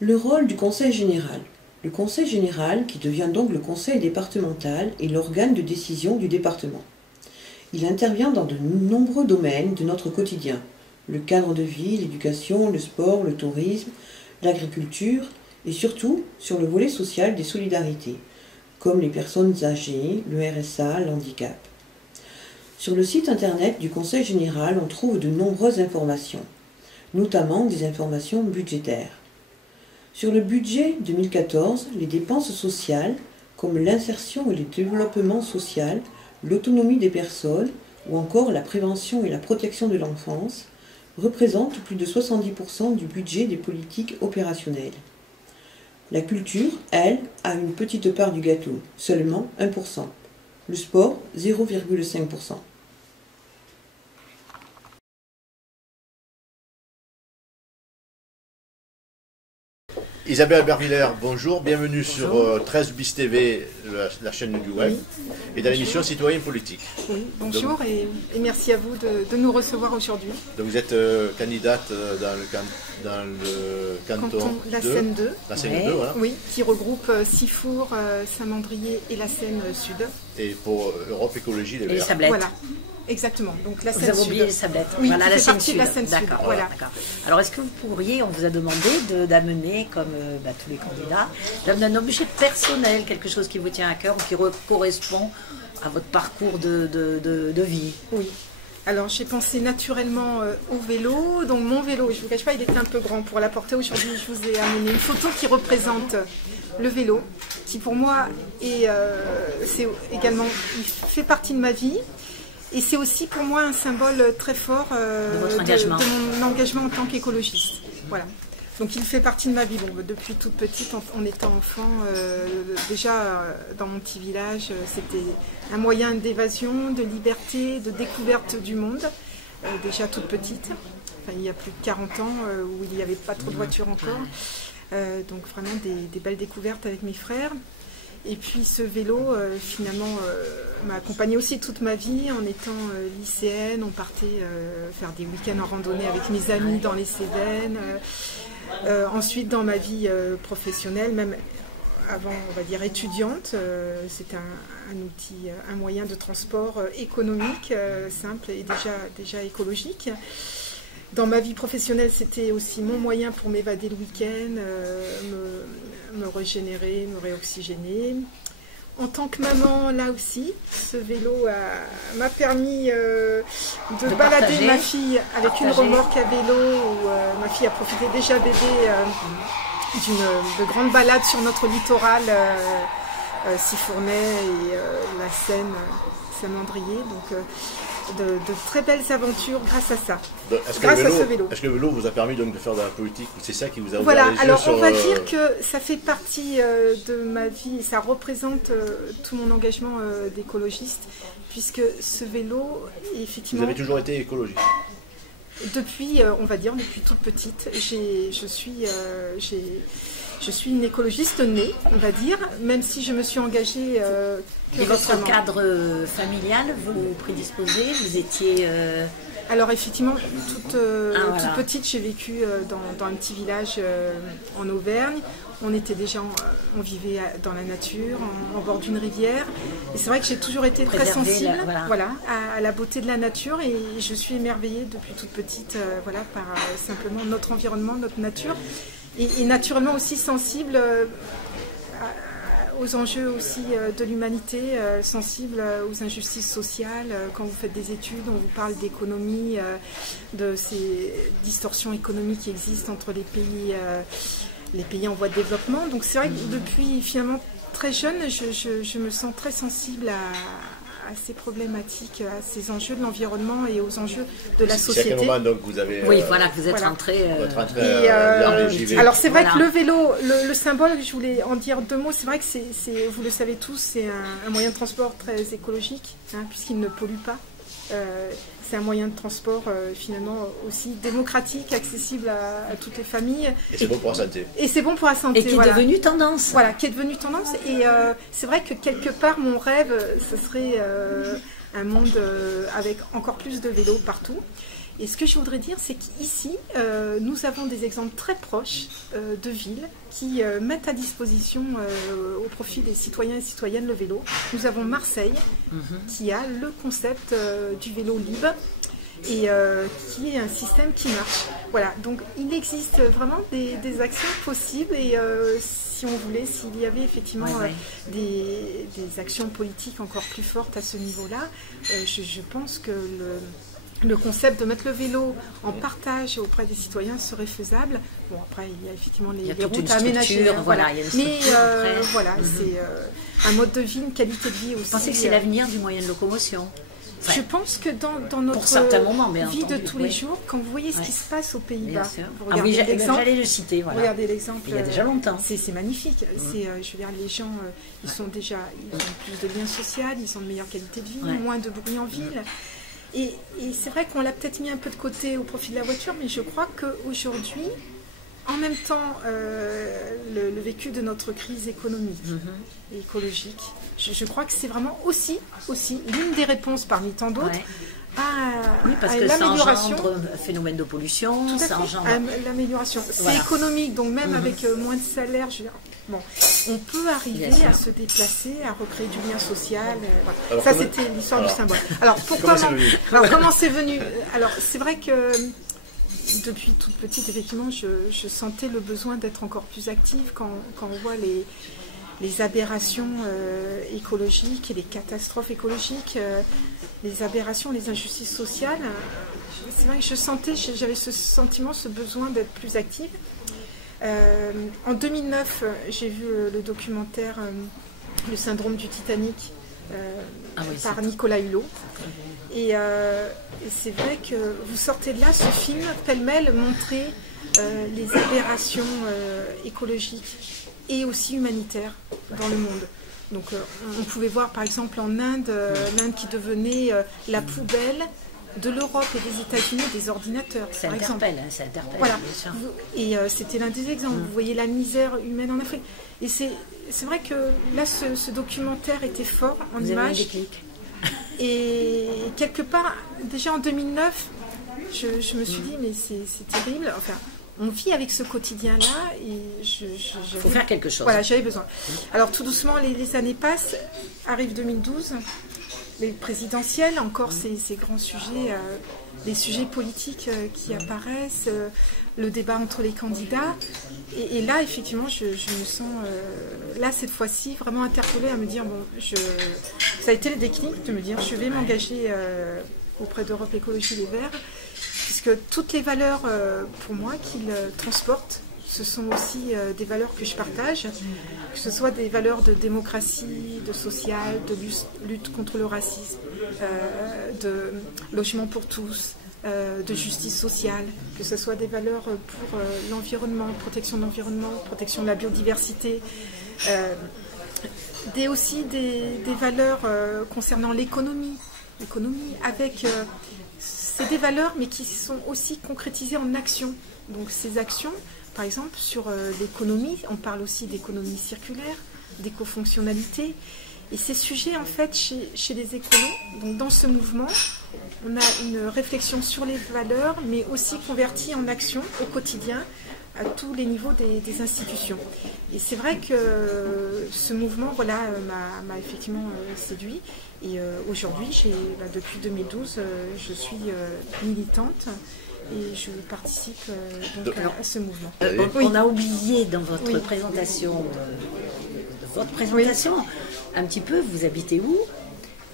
Le rôle du Conseil général. Le Conseil général, qui devient donc le Conseil départemental, est l'organe de décision du département. Il intervient dans de nombreux domaines de notre quotidien. Le cadre de vie, l'éducation, le sport, le tourisme, l'agriculture et surtout sur le volet social des solidarités, comme les personnes âgées, le RSA, l'handicap. Sur le site internet du Conseil général, on trouve de nombreuses informations, notamment des informations budgétaires. Sur le budget 2014, les dépenses sociales, comme l'insertion et le développement social, l'autonomie des personnes ou encore la prévention et la protection de l'enfance, représentent plus de 70% du budget des politiques opérationnelles. La culture, elle, a une petite part du gâteau, seulement 1%. Le sport, 0,5%. Isabelle Bervillers, bonjour, bienvenue sur 13 bis TV, la chaîne du web, et dans l'émission Citoyen Politique. Oui, bonjour donc, et merci à vous de nous recevoir aujourd'hui. Donc vous êtes candidate dans le canton la Seine 2. La Seine 2, voilà. Oui, qui regroupe Sifour, Saint-Mandrier et la Seine Sud. Et pour Europe Écologie Les Verts. Et les Sablettes. Voilà. Exactement, donc la Seine Sud. Vous avez oublié les Sablettes. Oui, voilà, la Seine Sud. D'accord, voilà. Alors est-ce que vous pourriez, on vous a demandé d'amener, comme tous les candidats, d'amener un objet personnel, quelque chose qui vous tient à cœur ou qui correspond à votre parcours de vie? Oui. Alors j'ai pensé naturellement au vélo, donc mon vélo, je ne vous cache pas, il était un peu grand pour l'apporter aujourd'hui, je vous ai amené une photo qui représente le vélo, qui pour moi c'est également, il fait partie de ma vie. Et c'est aussi pour moi un symbole très fort de mon engagement en tant qu'écologiste. Voilà. Donc il fait partie de ma vie. Bon, depuis toute petite, en étant enfant, déjà dans mon petit village, c'était un moyen d'évasion, de liberté, de découverte du monde. Déjà toute petite, enfin, il y a plus de 40 ans, où il n'y avait pas trop de voitures encore. Donc vraiment des belles découvertes avec mes frères. Et puis ce vélo, finalement, m'a accompagnée aussi toute ma vie. En étant lycéenne, on partait faire des week-ends en randonnée avec mes amis dans les Cévennes. Ensuite, dans ma vie professionnelle, même avant, on va dire, étudiante, c'était un outil, un moyen de transport économique, simple et déjà écologique. Dans ma vie professionnelle, c'était aussi mon moyen pour m'évader le week-end, me régénérer, me réoxygéner. En tant que maman, là aussi, ce vélo m'a permis de balader ma fille avec une remorque à vélo, où ma fille a profité déjà bébé de grandes balades sur notre littoral, Sifournais et la Seine, Saint-Mandrier. Donc, de très belles aventures grâce à ça, grâce à ce vélo. Est-ce que le vélo vous a permis donc de faire de la politique? C'est ça qui vous a ouvert voilà, les yeux alors sur, on va dire que ça fait partie de ma vie, ça représente tout mon engagement d'écologiste, puisque ce vélo, effectivement... Vous avez toujours été écologiste? Depuis, on va dire, depuis toute petite, je suis une écologiste née, on va dire, même si je me suis engagée que et votre récemment. cadre familial, vous prédisposez, vous étiez... Alors effectivement, toute petite, j'ai vécu dans un petit village en Auvergne. On vivait dans la nature, en bord d'une rivière. Et c'est vrai que j'ai toujours été très sensible à la beauté de la nature. Et je suis émerveillée depuis toute petite par simplement notre environnement, notre nature. Et naturellement aussi sensible aux enjeux aussi de l'humanité, sensible aux injustices sociales. Quand vous faites des études, on vous parle d'économie, de ces distorsions économiques qui existent entre les pays en voie de développement. Donc c'est vrai que depuis finalement très jeune, je me sens très sensible à ces problématiques, à ces enjeux de l'environnement et aux enjeux de la société. C'est à quel moment donc vous avez... Oui, voilà, que vous êtes rentré... alors c'est vrai que le vélo, le symbole, je voulais en dire deux mots, c'est vrai que vous le savez tous, c'est un moyen de transport très écologique, puisqu'il ne pollue pas. C'est un moyen de transport finalement aussi démocratique, accessible à toutes les familles. Et c'est bon pour la santé. Et c'est bon pour la santé. Et qui est devenu tendance. Voilà, qui est devenu tendance. Et c'est vrai que quelque part, mon rêve, ce serait un monde avec encore plus de vélos partout. Et ce que je voudrais dire, c'est qu'ici, nous avons des exemples très proches de villes qui mettent à disposition au profit des citoyens et citoyennes le vélo. Nous avons Marseille, qui a le concept du vélo libre, et qui est un système qui marche. Voilà, donc il existe vraiment des actions possibles, et si on voulait, s'il y avait effectivement des actions politiques encore plus fortes à ce niveau-là, je pense que le concept de mettre le vélo en partage auprès des citoyens serait faisable. Bon, après, il y a effectivement les routes à aménager. Voilà, mais voilà, c'est un mode de vie, une qualité de vie aussi. Vous pensez que c'est l'avenir du moyen de locomotion? Je pense que dans notre vie de tous les jours, quand vous voyez ce qui se passe aux Pays-Bas, j'allais le citer. Voilà. Regardez l'exemple. Il y a déjà longtemps. C'est magnifique. Je veux dire, les gens, ils ont plus de liens sociaux, ils ont de meilleure qualité de vie, moins de bruit en ville. Et c'est vrai qu'on l'a peut-être mis un peu de côté au profit de la voiture, mais je crois qu'aujourd'hui, en même temps, le vécu de notre crise économique et écologique, je crois que c'est vraiment aussi l'une des réponses parmi tant d'autres parce que ça engendre un phénomène de pollution, ça engendre l'amélioration. C'est économique, donc même avec moins de salaire, je veux dire, bon, on peut arriver à se déplacer, à recréer du lien social. Voilà. Ça, c'était l'histoire du symbole. Alors, comment c'est venu? Alors, c'est vrai que depuis toute petite, effectivement, je sentais le besoin d'être encore plus active quand on voit les aberrations écologiques et les catastrophes écologiques, les aberrations, les injustices sociales. C'est vrai que j'avais ce sentiment, ce besoin d'être plus active. En 2009, j'ai vu le documentaire Le syndrome du Titanic par Nicolas Hulot. Et c'est vrai que vous sortez de là, ce film, pêle-mêle, montrait les aberrations écologiques et aussi humanitaires dans le monde. Donc on pouvait voir par exemple en Inde, l'Inde qui devenait la poubelle de l'Europe et des États-Unis des ordinateurs. Ça interpelle, voilà. Bien sûr. Et c'était l'un des exemples. Vous voyez la misère humaine en Afrique. Et c'est vrai que là, ce documentaire était fort en images. Et quelque part, déjà en 2009, je me suis dit, mais c'est terrible. Enfin, on vit avec ce quotidien-là et il faut faire quelque chose. Voilà, j'avais besoin. Alors tout doucement, les années passent. Arrive 2012, les présidentielles, encore ces grands sujets, les sujets politiques qui apparaissent, le débat entre les candidats. Et là, effectivement, je me sens, là, cette fois-ci, vraiment interpellée à me dire, bon, ça a été le déclic de me dire, je vais m'engager auprès d'Europe Écologie Les Verts, puisque toutes les valeurs, pour moi, qu'ils transportent, ce sont aussi des valeurs que je partage, que ce soit des valeurs de démocratie, de social, de lutte contre le racisme, de logement pour tous, de justice sociale, que ce soit des valeurs pour l'environnement, protection de l'environnement, protection de la biodiversité, aussi des valeurs concernant l'économie avec... c'est des valeurs mais qui sont aussi concrétisées en actions. Donc ces actions, par exemple sur l'économie, on parle aussi d'économie circulaire, d'écofonctionnalité. Et ces sujets, en fait, chez les écolos, donc dans ce mouvement, on a une réflexion sur les valeurs, mais aussi convertie en action au quotidien, à tous les niveaux des institutions. Et c'est vrai que ce mouvement m'a effectivement séduit. Et aujourd'hui, depuis 2012, je suis militante et je participe donc à ce mouvement. On a oublié dans votre présentation, un petit peu, vous habitez où?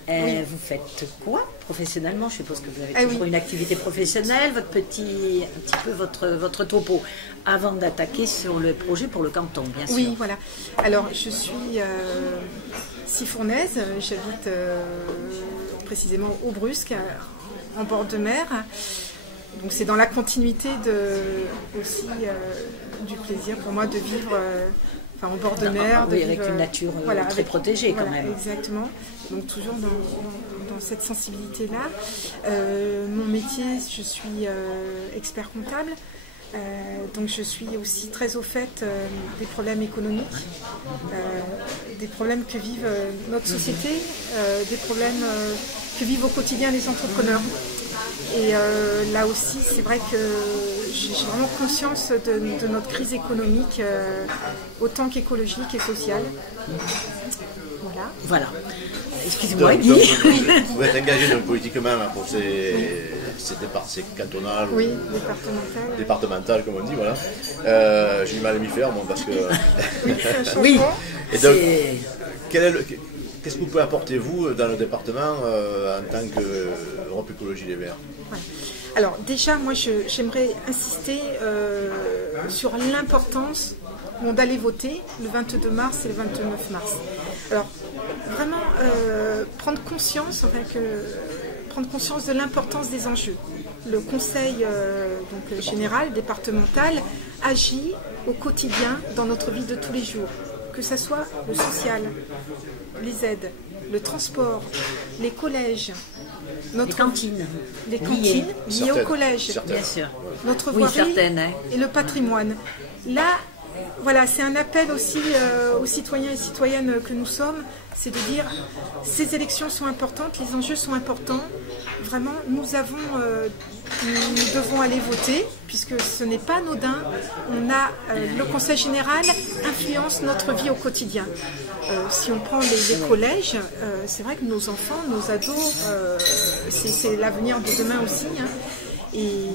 Vous faites quoi professionnellement? Je suppose que vous avez toujours une activité professionnelle, un petit peu votre topo, avant d'attaquer sur le projet pour le canton, bien sûr. Oui, voilà. Alors, je suis sifournaise, j'habite précisément au Brusque, en bord de mer. Donc c'est dans la continuité aussi du plaisir pour moi de vivre en bord de mer. Avec une nature très protégée quand même. Exactement. Donc toujours dans cette sensibilité-là. Mon métier, je suis expert comptable. Donc je suis aussi très au fait des problèmes économiques, des problèmes que vivent notre société, des problèmes que vivent au quotidien les entrepreneurs. Et là aussi, c'est vrai que j'ai vraiment conscience de notre crise économique, autant qu'écologique et sociale. Voilà. Excusez-moi, Donc, Guy. vous êtes engagé donc, politiquement pour ces cantonales, oui, départementales, comme on dit, voilà. J'ai du mal à m'y faire, moi, parce que... Oui, c'est un changement. Oui. Et donc, qu'est-ce que vous pouvez apporter, vous, dans le département, en tant qu'Europe Écologie Les Verts? Ouais. Alors, déjà, moi, j'aimerais insister sur l'importance d'aller voter le 22 mars et le 29 mars. Alors, vraiment, prendre conscience de l'importance des enjeux. Le conseil général, départemental, agit au quotidien dans notre vie de tous les jours. Que ce soit le social, les aides, le transport, les collèges, les cantines liées au collège, bien sûr. notre voirie et le patrimoine. Là, voilà, c'est un appel aussi aux citoyens et citoyennes que nous sommes, c'est de dire ces élections sont importantes, les enjeux sont importants. Vraiment, nous devons aller voter, puisque ce n'est pas anodin. Le Conseil général influence notre vie au quotidien. Si on prend les collèges, c'est vrai que nos enfants, nos ados, c'est l'avenir de demain aussi. Hein. Et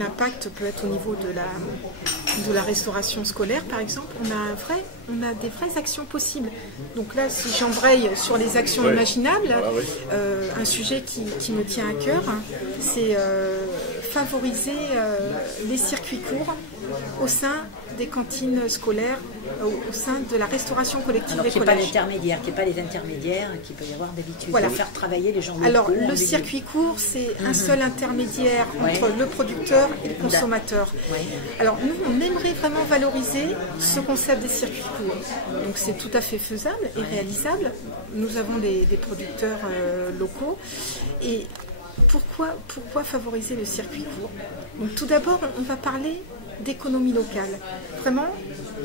l'impact peut être au niveau de la restauration scolaire, par exemple. On a des vraies actions possibles. Donc là, si j'embraye sur les actions imaginables, un sujet qui me tient à cœur, c'est favoriser les circuits courts au sein des cantines scolaires, au sein de la restauration collective des collèges. Qu'il n'y ait pas les intermédiaires qu'il peut y avoir d'habitude. Voilà. Faire travailler les gens locaux. Alors, le circuit court, c'est un seul intermédiaire entre le producteur et le consommateur. Alors, nous, on aimerait vraiment valoriser ce concept des circuits courts. Donc, c'est tout à fait faisable et réalisable. Nous avons des producteurs locaux. Et pourquoi favoriser le circuit court? Donc, tout d'abord, on va parler d'économie locale. Vraiment,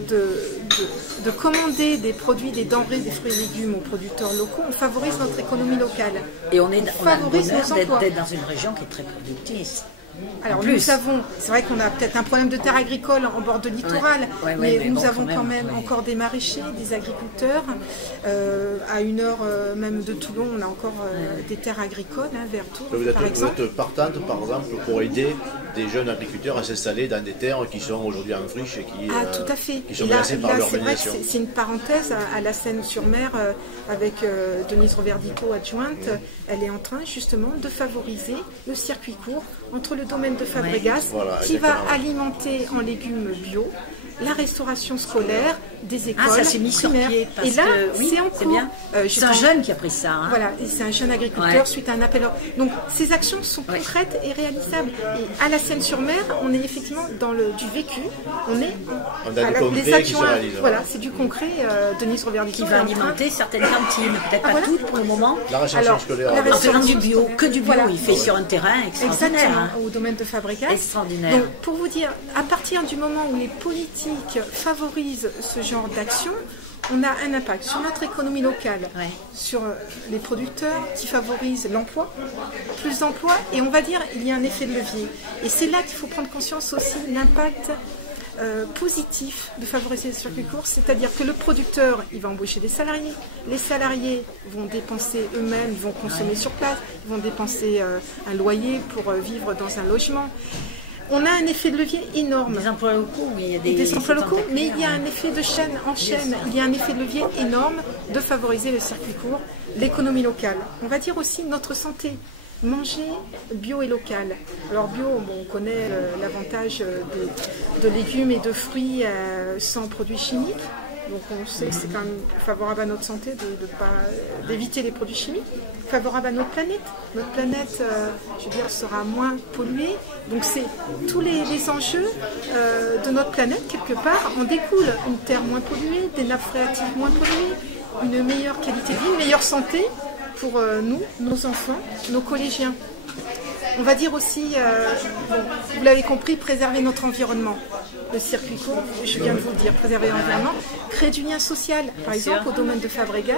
de commander des produits, des denrées, des fruits et légumes aux producteurs locaux, on favorise notre économie locale. Et on a le bonheur emplois. d'être dans une région qui est très productive. Alors nous avons, c'est vrai qu'on a peut-être un problème de terre agricole en bord de littoral, mais nous avons quand même encore des maraîchers, des agriculteurs. À 1 heure même de Toulon, on a encore des terres agricoles, vers Tours, par exemple. Vous êtes partante, par exemple, pour aider des jeunes agriculteurs à s'installer dans des terres qui sont aujourd'hui en friche et tout à fait. qui sont menacées par l'urbanisation. C'est une parenthèse à la Seine-sur-Mer avec Denise Roverdico adjointe. Elle est en train justement de favoriser le circuit court entre le domaine de Fabregas, qui va alimenter en légumes bio la restauration scolaire des écoles primaires. Et là, c'est en cours. C'est un jeune qui a pris ça. Hein. Voilà, et c'est un jeune agriculteur suite à un appel. Donc, ces actions sont concrètes et réalisables. Et à la Seine-sur-Mer, on est effectivement dans du vécu. On a les actions. Voilà, c'est du concret. Denise Roverdico qui va alimenter certaines cantines, peut-être pas toutes pour le moment. La restauration scolaire. En faisant du bio, que du bio, il fait sur un terrain extraordinaire. Exactement, au domaine de Fabregas. Extraordinaire. Donc, pour vous dire, à partir du moment où les politiques favorisent ce genre d'action, on a un impact sur notre économie locale, sur les producteurs qui favorisent l'emploi, plus d'emplois, et on va dire il y a un effet de levier. Et c'est là qu'il faut prendre conscience aussi de l'impact positif de favoriser les circuits courts, c'est-à-dire que le producteur, il va embaucher des salariés, les salariés vont dépenser eux-mêmes, ils vont consommer sur place, ils vont dépenser un loyer pour vivre dans un logement. On a un effet de levier énorme. Des emplois locaux, mais il y a des emplois locaux, mais il y a un effet de chaîne en chaîne. Il y a un effet de levier énorme de favoriser le circuit court, l'économie locale. On va dire aussi notre santé. Manger bio et local. Alors bio, on connaît l'avantage de légumes et de fruits sans produits chimiques. Donc on sait que c'est quand même favorable à notre santé d'éviter les produits chimiques, favorable à notre planète. Notre planète, sera moins polluée. Donc c'est tous les enjeux de notre planète, quelque part, en découlent. Une terre moins polluée, des nappes phréatiques moins polluées, une meilleure qualité de vie, une meilleure santé pour nous, nos enfants, nos collégiens. on va dire aussi, bon, vous l'avez compris, préserver notre environnement. Le circuit court, je viens de vous le dire, préserver l'environnement, créer du lien social. Par exemple, au domaine de Fabregas,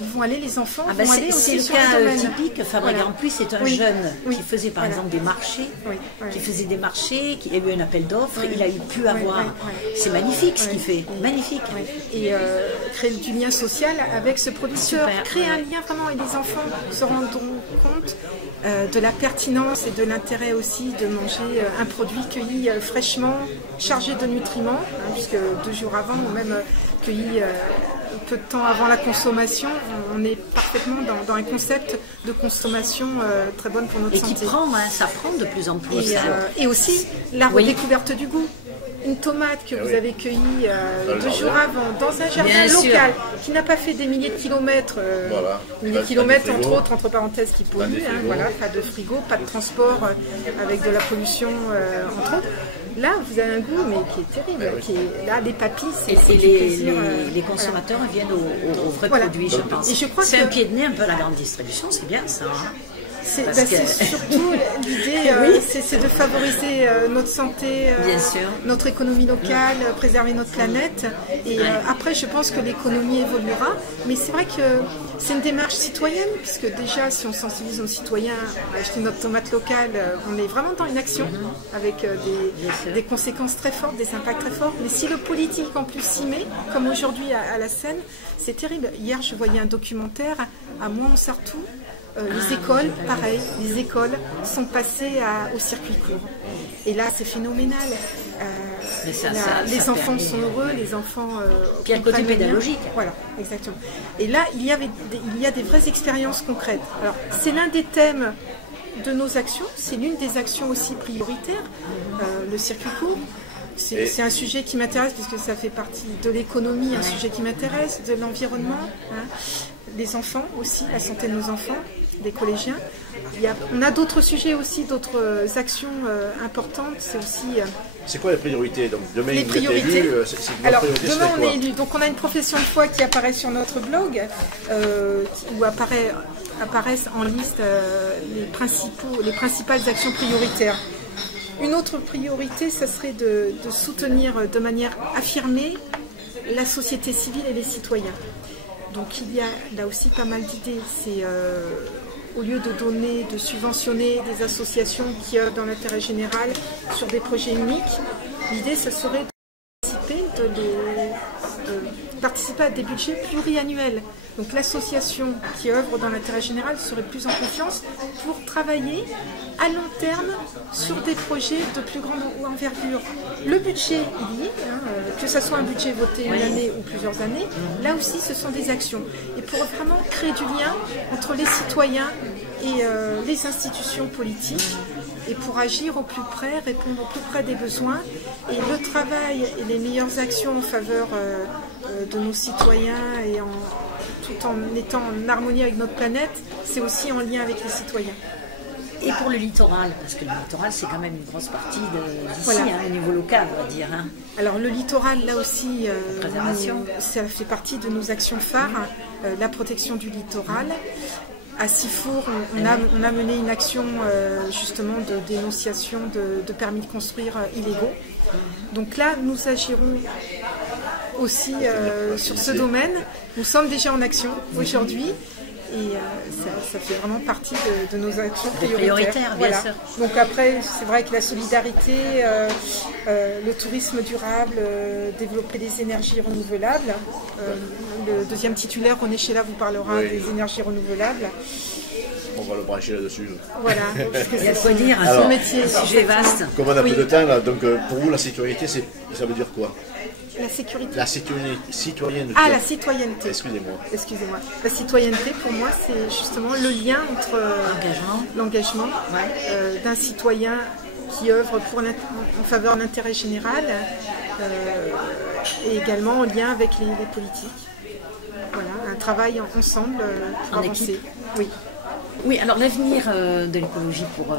ils vont aller, les enfants vont aller aussi sur le domaine. C'est le cas typique. Fabregas, en plus, c'est un jeune qui faisait par exemple des marchés, qui faisait des marchés, qui a eu un appel d'offres, il a pu avoir. C'est magnifique ce qu'il fait, magnifique. Et créer du lien social avec ce producteur, créer un lien vraiment, et les enfants se rendront compte de la pertinence et de l'intérêt aussi de manger un produit cueilli fraîchement, chargé de nutriments, hein, puisque 2 jours avant, ou même cueilli peu de temps avant la consommation, on est parfaitement dans un concept de consommation très bonne pour notre santé. Et qui prend, hein, ça prend de plus en plus. Et aussi la redécouverte du goût. Une tomate que vous avez cueillie 2 jours avant, dans un jardin local, qui n'a pas fait des milliers de kilomètres, milliers de kilomètres entre autres, entre parenthèses, qui polluent, hein, voilà, pas de frigo, pas de transport avec de la pollution entre autres. Là, vous avez un goût mais qui est terrible. Qui est, là, les papilles, c'est du plaisir. Les consommateurs viennent aux vrais produits, je pense. C'est un pied de nez un peu à la grande distribution, c'est bien ça. Hein. C'est surtout l'idée, c'est de favoriser notre santé, notre économie locale, préserver notre planète. Et après, je pense que l'économie évoluera. Mais c'est vrai que c'est une démarche citoyenne, puisque déjà, si on sensibilise nos citoyens à acheter notre tomate locale, on est vraiment dans une action avec des conséquences très fortes, des impacts très forts. Mais si le politique en plus s'y met, comme aujourd'hui à la Seine, c'est terrible. Hier, je voyais un documentaire à Mouans-Sartoux. Les écoles, pareil, les écoles sont passées au circuit court. Et là, c'est phénoménal. Les enfants sont heureux, les enfants... Puis il y a le côté pédagogique. Voilà, exactement. Et là, il y a des vraies expériences concrètes. Alors, c'est l'un des thèmes de nos actions, c'est l'une des actions aussi prioritaires, le circuit court. C'est un sujet qui m'intéresse puisque ça fait partie de l'économie, un sujet qui m'intéresse, de l'environnement, hein. Les enfants aussi, la santé de nos enfants, des collégiens. On a d'autres sujets aussi, d'autres actions importantes. C'est aussi... C'est quoi les priorités? Donc, demain, les priorités. Alors, demain, on quoi est élu. Donc, on a une profession de foi qui apparaît sur notre blog, où apparaissent en liste les principales actions prioritaires. Une autre priorité, ça serait de soutenir de manière affirmée la société civile et les citoyens. Donc il y a là aussi pas mal d'idées. C'est au lieu de donner, de subventionner des associations qui œuvrent dans l'intérêt général sur des projets uniques, l'idée ce serait de participer à des budgets pluriannuels. Donc l'association qui œuvre dans l'intérêt général serait plus en confiance pour travailler à long terme sur des projets de plus grande envergure. Le budget, il y est, que ce soit un budget voté une année ou plusieurs années, là aussi ce sont des actions. Et pour vraiment créer du lien entre les citoyens et les institutions politiques, et pour agir au plus près, répondre au plus près des besoins. Et le travail et les meilleures actions en faveur de nos citoyens et tout en étant en harmonie avec notre planète, c'est aussi en lien avec les citoyens. Et pour le littoral, parce que le littoral c'est quand même une grosse partie d'ici, au niveau local on va dire. Hein. Alors le littoral là aussi, ça fait partie de nos actions phares, la protection du littoral. À Sifour, on a mené une action justement de dénonciation de permis de construire illégaux. Donc là, nous agirons aussi sur ce domaine. Nous sommes déjà en action aujourd'hui et ça fait vraiment partie de nos actions prioritaires. Bien sûr. Donc après, c'est vrai que la solidarité, le tourisme durable, développer des énergies renouvelables. Le deuxième titulaire, René Chéla, vous parlera des énergies renouvelables. On va le brancher là-dessus. Voilà. Il y a quoi dire, son métier, sujet vaste. Comme on a peu de temps, là, donc pour vous, la sécurité, ça veut dire quoi? La sécurité. La citoyenneté. Ah, la citoyenneté. Excusez-moi. La citoyenneté, pour moi, c'est justement le lien entre l'engagement d'un citoyen qui œuvre en faveur de l'intérêt général et également en lien avec les politiques. Voilà, un travail ensemble pour avancer. Équipe. Oui. Oui, alors l'avenir de l'écologie pour...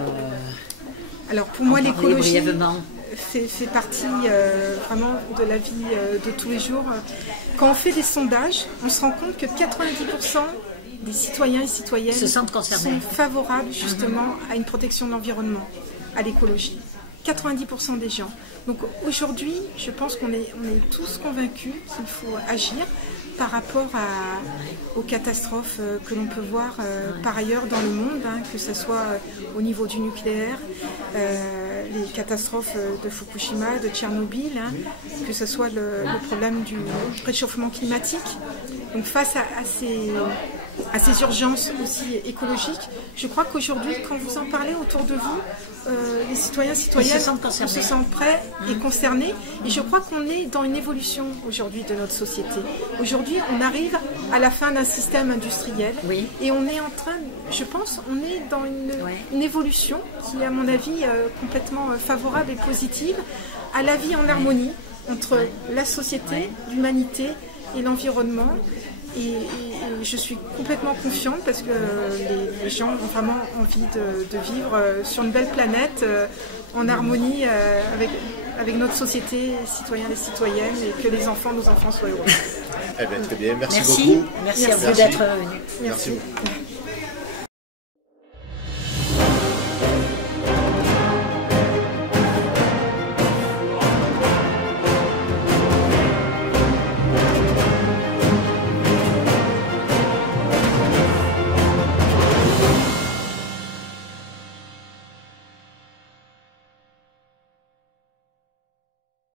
Alors pour moi, l'écologie fait partie vraiment de la vie de tous les jours. Quand on fait des sondages, on se rend compte que 90% des citoyens et citoyennes se sentent concernés, sont favorables justement à une protection de l'environnement, à l'écologie. 90% des gens. Donc aujourd'hui, je pense qu'on est tous convaincus qu'il faut agir par rapport aux catastrophes que l'on peut voir par ailleurs dans le monde, hein, que ce soit au niveau du nucléaire, les catastrophes de Fukushima, de Tchernobyl, hein, que ce soit le problème du réchauffement climatique. Donc face à ces urgences aussi écologiques, je crois qu'aujourd'hui, quand vous en parlez autour de vous, les citoyens, citoyennes se sentent prêts et concernés. Et je crois qu'on est dans une évolution aujourd'hui de notre société. Aujourd'hui, on arrive à la fin d'un système industriel et on est en train, je pense, on est dans une évolution qui est à mon avis complètement favorable et positive à la vie en harmonie entre la société, l'humanité et l'environnement. Et je suis complètement confiante parce que les gens ont vraiment envie de vivre sur une belle planète en harmonie avec notre société, citoyens et citoyennes, et que les enfants, nos enfants soient heureux. Eh bien, très bien, merci beaucoup. Merci à vous d'être venus. Merci beaucoup.